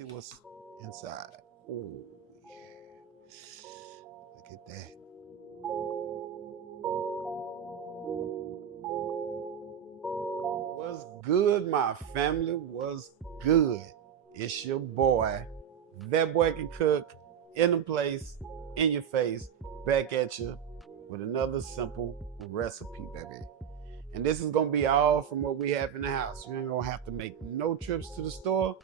see what's inside. Oh, yeah. Look at that. What's good, my family? What's good? It's your boy. That boy can cook, in the place, in your face, back at you with another simple recipe, baby. And this is gonna be all from what we have in the house. You ain't gonna have to make no trips to the store.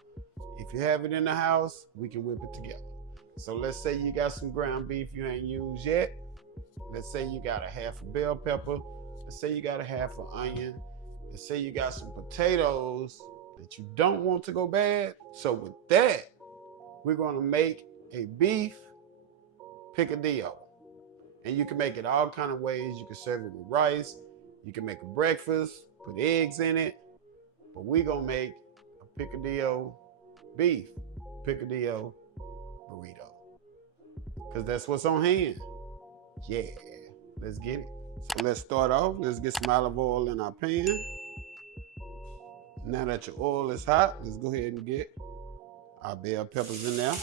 If you have it in the house, we can whip it together. So let's say you got some ground beef you ain't used yet. Let's say you got a half a bell pepper. Let's say you got a half an onion. Let's say you got some potatoes that you don't want to go bad. So with that, we're gonna make a beef picadillo. And you can make it all kind of ways. You can serve it with rice. You can make a breakfast, put eggs in it. But we're gonna make a picadillo beef picadillo burrito. Because that's what's on hand. Yeah, let's get it. So let's start off. Let's get some olive oil in our pan. Now that your oil is hot, let's go ahead and get our bell peppers in there.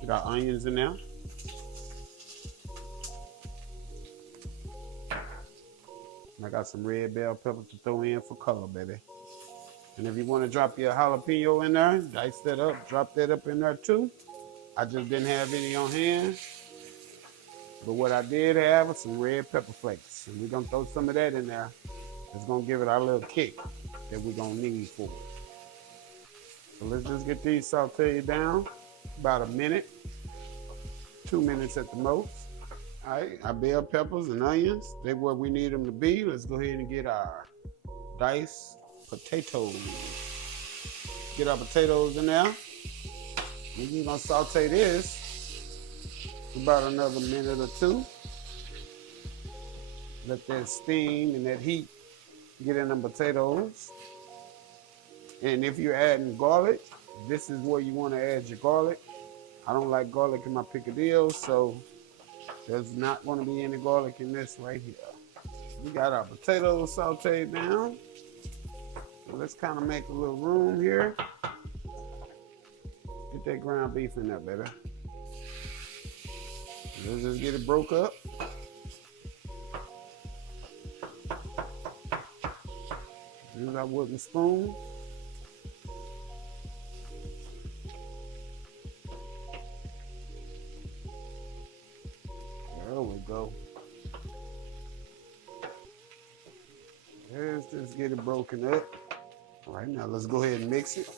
Get our onions in there. I got some red bell peppers to throw in for color, baby. And if you want to drop your jalapeno in there, dice that up, drop that up in there too. I just didn't have any on hand. But what I did have was some red pepper flakes. And we're going to throw some of that in there. It's going to give it our little kick that we're going to need for it. So let's just get these sauteed down. About a minute, 2 minutes at the most. All right, our bell peppers and onions, they're where we need them to be. Let's go ahead and get our diced potatoes. Get our potatoes in there. We're just gonna saute this for about another minute or two. Let that steam and that heat get in the potatoes. And if you're adding garlic, this is where you wanna add your garlic. I don't like garlic in my picadillos, so there's not going to be any garlic in this right here. We got our potatoes sauteed down. So let's kind of make a little room here. Get that ground beef in there, baby. Let's just get it broke up. Use our wooden spoon. There we go. Let's just get it broken up. All right, now let's go ahead and mix it.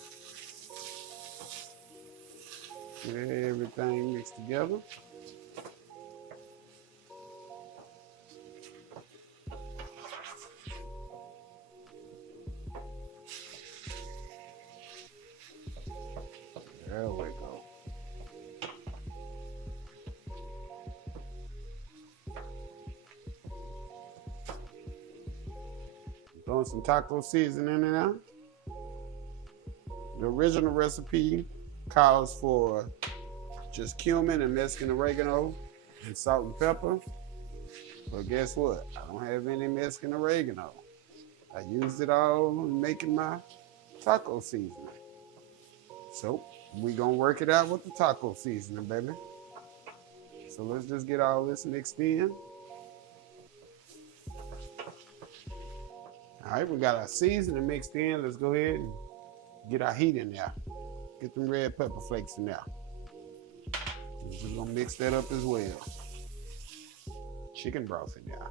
Get everything mixed together. There we go. Throwing some taco seasoning in there. The original recipe calls for just cumin and Mexican oregano and salt and pepper. But guess what? I don't have any Mexican oregano. I used it all in making my taco seasoning. So we gonna work it out with the taco seasoning, baby. So let's just get all this mixed in. All right, we got our seasoning mixed in. Let's go ahead and get our heat in there. Get them red pepper flakes in there. We're just gonna mix that up as well. Chicken broth in there.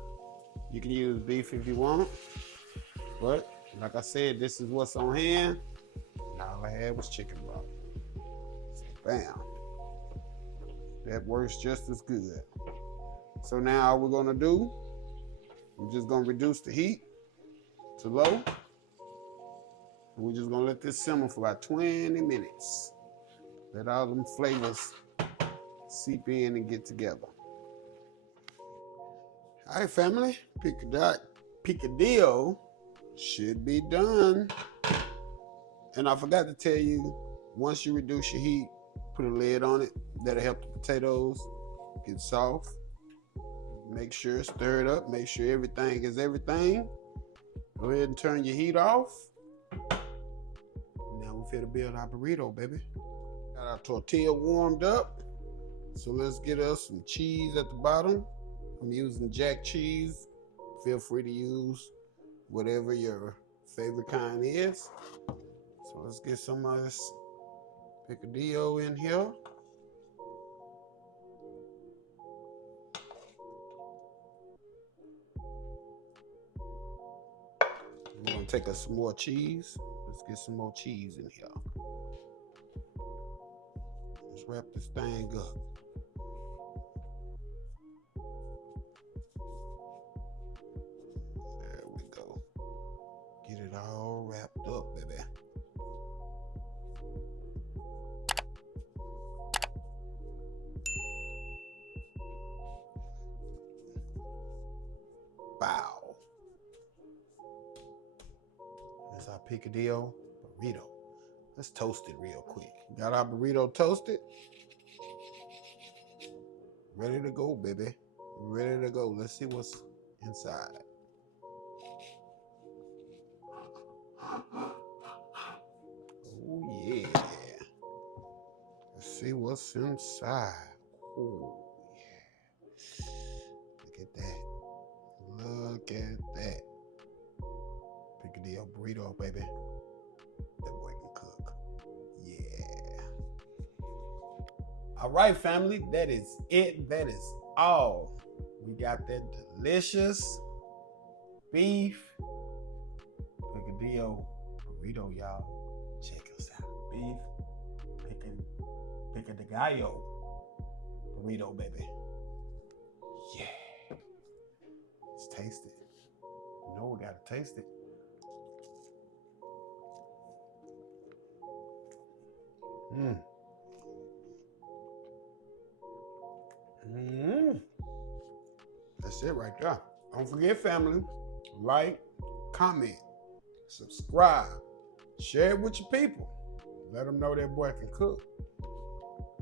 You can use beef if you want, but like I said, this is what's on hand. And all I had was chicken broth. So bam. That works just as good. So now all we're gonna do, we're just gonna reduce the heat to low. And we're just gonna let this simmer for about 20 minutes. Let all them flavors seep in and get together. All right, family, picadillo should be done. And I forgot to tell you, once you reduce your heat, put a lid on it. That'll help the potatoes get soft. Make sure, stir it up, make sure everything is everything. Go ahead and turn your heat off. Now we're finna build our burrito, baby. Got our tortilla warmed up. So let's get us some cheese at the bottom. I'm using Jack cheese. Feel free to use whatever your favorite kind is. So let's get some of this Picadillo in here. We're gonna take us some more cheese. Let's get some more cheese in here. Let's wrap this thing up. There we go. Get it all wrapped up, baby. Bow. That's our Picadillo burrito. Let's toast it real quick. Got our burrito toasted. Ready to go, baby. Ready to go. Let's see what's inside. Oh, yeah. Let's see what's inside. Oh, yeah. Look at that. Look at that. Picadillo burrito, baby. That boy can cook. Yeah. All right, family. That is it. That is all. We got that delicious beef Picadillo burrito, y'all. Check us out. Beef Picadillo burrito, baby. Yeah. Let's taste it. You know we gotta taste it. That's it right there. Don't forget, family, like, comment, subscribe, share it with your people. Let them know that boy can cook.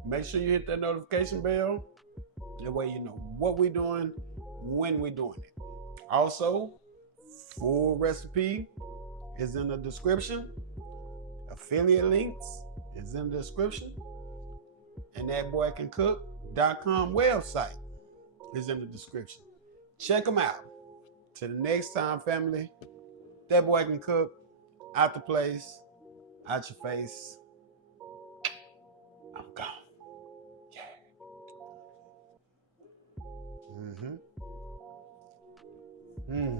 Make sure you hit that notification bell. That way you know what we're doing, when we're doing it. Also, full recipe is in the description. Affiliate links is in the description. And that boy can cook.com website is in the description. Check them out. Till the next time, family. That boy can cook. Out the place, out your face. I'm gone. Yeah.